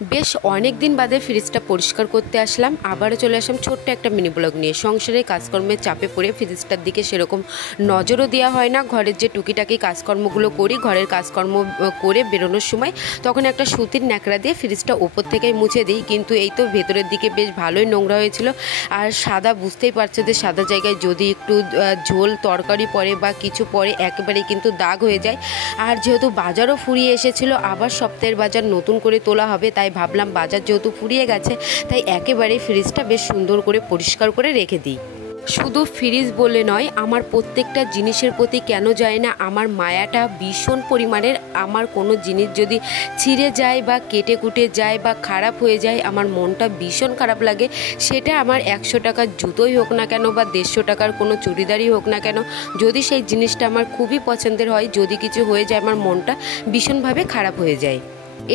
বেশ অনেক দিন বাদে ফ্রিজটা পরিষ্কার করতে আসলাম। আবারও চলে আসলাম ছোট্ট একটা মিনি ব্লগ নিয়ে। সংসারে কাজকর্মের চাপে পড়ে ফ্রিজটার দিকে সেরকম নজরও দেওয়া হয় না। ঘরের যে টুকিটাকি কাজকর্মগুলো করি, ঘরের কাজকর্ম করে বেরোনোর সময় তখন একটা সুতির ন্যাকড়া দিয়ে ফ্রিজটা ওপর থেকেই মুছে দিই। কিন্তু এই তো ভেতরের দিকে বেশ ভালোই নোংরা হয়েছিল। আর সাদা, বুঝতেই পারছে যে সাদা জায়গায় যদি একটু ঝোল তরকারি পড়ে বা কিছু পড়ে একেবারেই কিন্তু দাগ হয়ে যায়। আর যেহেতু বাজারও ফুরিয়ে এসেছিলো, আবার সপ্তাহের বাজার নতুন করে তোলা হবে, তাই ভাবলাম বাজার যেহেতু ফুরিয়ে গেছে তাই একেবারে ফ্রিজটা বেশ সুন্দর করে পরিষ্কার করে রেখে দিই। শুধু ফ্রিজ বলে নয়, আমার প্রত্যেকটা জিনিসের প্রতি কেন যায় না আমার মায়াটা ভীষণ পরিমাণের। আমার কোনো জিনিস যদি ছিঁড়ে যায় বা কেটে কুটে যায় বা খারাপ হয়ে যায়, আমার মনটা ভীষণ খারাপ লাগে। সেটা আমার 100 টাকার জুতোই হোক না কেন বা 150 টাকার কোনো চুড়িদারই হোক না কেন, যদি সেই জিনিসটা আমার খুবই পছন্দের হয়, যদি কিছু হয়ে যায় আমার মনটা ভীষণভাবে খারাপ হয়ে যায়।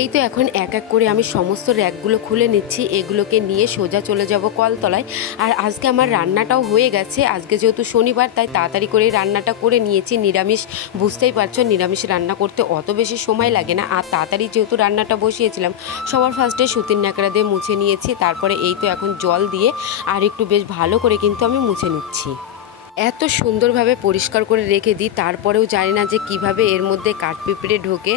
এই তো এখন এক এক করে আমি সমস্ত র্যাকগুলো খুলে নিচ্ছি। এগুলোকে নিয়ে সোজা চলে যাব কলতলায়। আর আজকে আমার রান্নাটাও হয়ে গেছে। আজকে যেহেতু শনিবার তাই তাড়াতাড়ি করে রান্নাটা করে নিয়েছি। নিরামিষ, বুঝতেই পারছো নিরামিষ রান্না করতে অত বেশি সময় লাগে না। আর তাড়াতাড়ি যেহেতু রান্নাটা বসিয়েছিলাম, সবার ফার্স্টে সুতির ন্যাকড়া দিয়ে মুছে নিয়েছি। তারপরে এই তো এখন জল দিয়ে আর একটু বেশ ভালো করে কিন্তু আমি মুছে নিচ্ছি। এত সুন্দরভাবে পরিষ্কার করে রেখে দিই, তারপরেও জানি না যে কিভাবে এর মধ্যে কাঠপিঁপড়ে ঢোকে।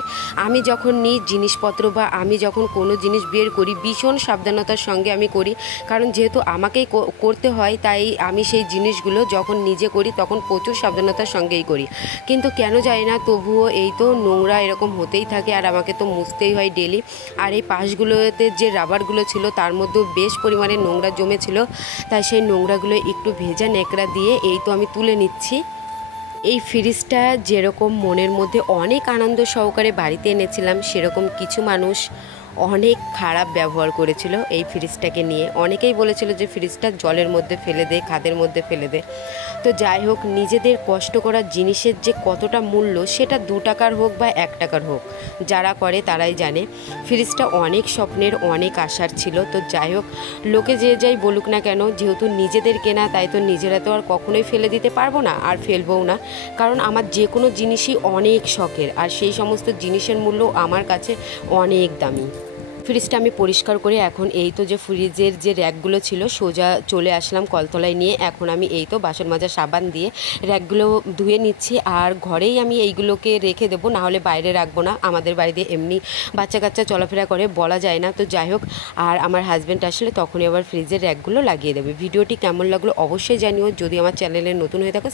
আমি যখন নিই জিনিসপত্র বা আমি যখন কোনো জিনিস বের করি, ভীষণ সাবধানতার সঙ্গে আমি করি। কারণ যেহেতু আমাকেই করতে হয়, তাই আমি সেই জিনিসগুলো যখন নিজে করি তখন প্রচুর সাবধানতার সঙ্গেই করি। কিন্তু কেন জানি না তবুও এই তো নোংরা এরকম হতেই থাকে। আর আমাকে তো মুছতেই হয় ডেলি। আর এই পাশগুলোতে যে রাবারগুলো ছিল তার মধ্যেও বেশ পরিমাণে নোংরা জমেছিল, তাই সেই নোংরাগুলো একটু ভেজা ন্যাকড়া দিয়ে এই তো আমি তুলে নিচ্ছি। এই ফ্রিজটা যেরকম মনের মধ্যে অনেক আনন্দ সহকারে বাড়িতে এনেছিলাম, সেরকম কিছু মানুষ অনেক খারাপ ব্যবহার করেছিল এই ফ্রিজটাকে নিয়ে। অনেকেই বলেছিল যে ফ্রিজটা জলের মধ্যে ফেলে দে, খাদের মধ্যে ফেলে দে। তো যাই হোক, নিজেদের কষ্ট করা জিনিসের যে কতটা মূল্য, সেটা 2 টাকার হোক বা 1 টাকার হোক, যারা করে তারাই জানে। ফ্রিজটা অনেক স্বপ্নের, অনেক আশার ছিল। তো যাই হোক, লোকে যে যাই বলুক না কেন, যেহেতু নিজেদের কেনা তাই তো নিজেরা তো আর কখনোই ফেলে দিতে পারবো না, আর ফেলবও না। কারণ আমার যে কোনো জিনিসই অনেক শখের, আর সেই সমস্ত জিনিসের মূল্য আমার কাছে অনেক দামি। ফ্রিজটা আমি পরিষ্কার করে এখন এই তো যে ফ্রিজের যে র্যাকগুলো ছিল সোজা চলে আসলাম কলতলায় নিয়ে। এখন আমি এই তো বাসন মাজা সাবান দিয়ে র্যাকগুলো ধুয়ে নিচ্ছি। আর ঘরেই আমি এইগুলোকে রেখে দেবো, না হলে বাইরে রাখবো না। আমাদের বাড়িতে এমনি বাচ্চা কাচ্চা চলাফেরা করে, বলা যায় না। তো যাই হোক, আর আমার হাজব্যান্ড আসলে তখনই আবার ফ্রিজের র্যাকগুলো লাগিয়ে দেবে। ভিডিওটি কেমন লাগলো অবশ্যই জানিও। যদি আমার চ্যানেলে নতুন হয়ে থাকো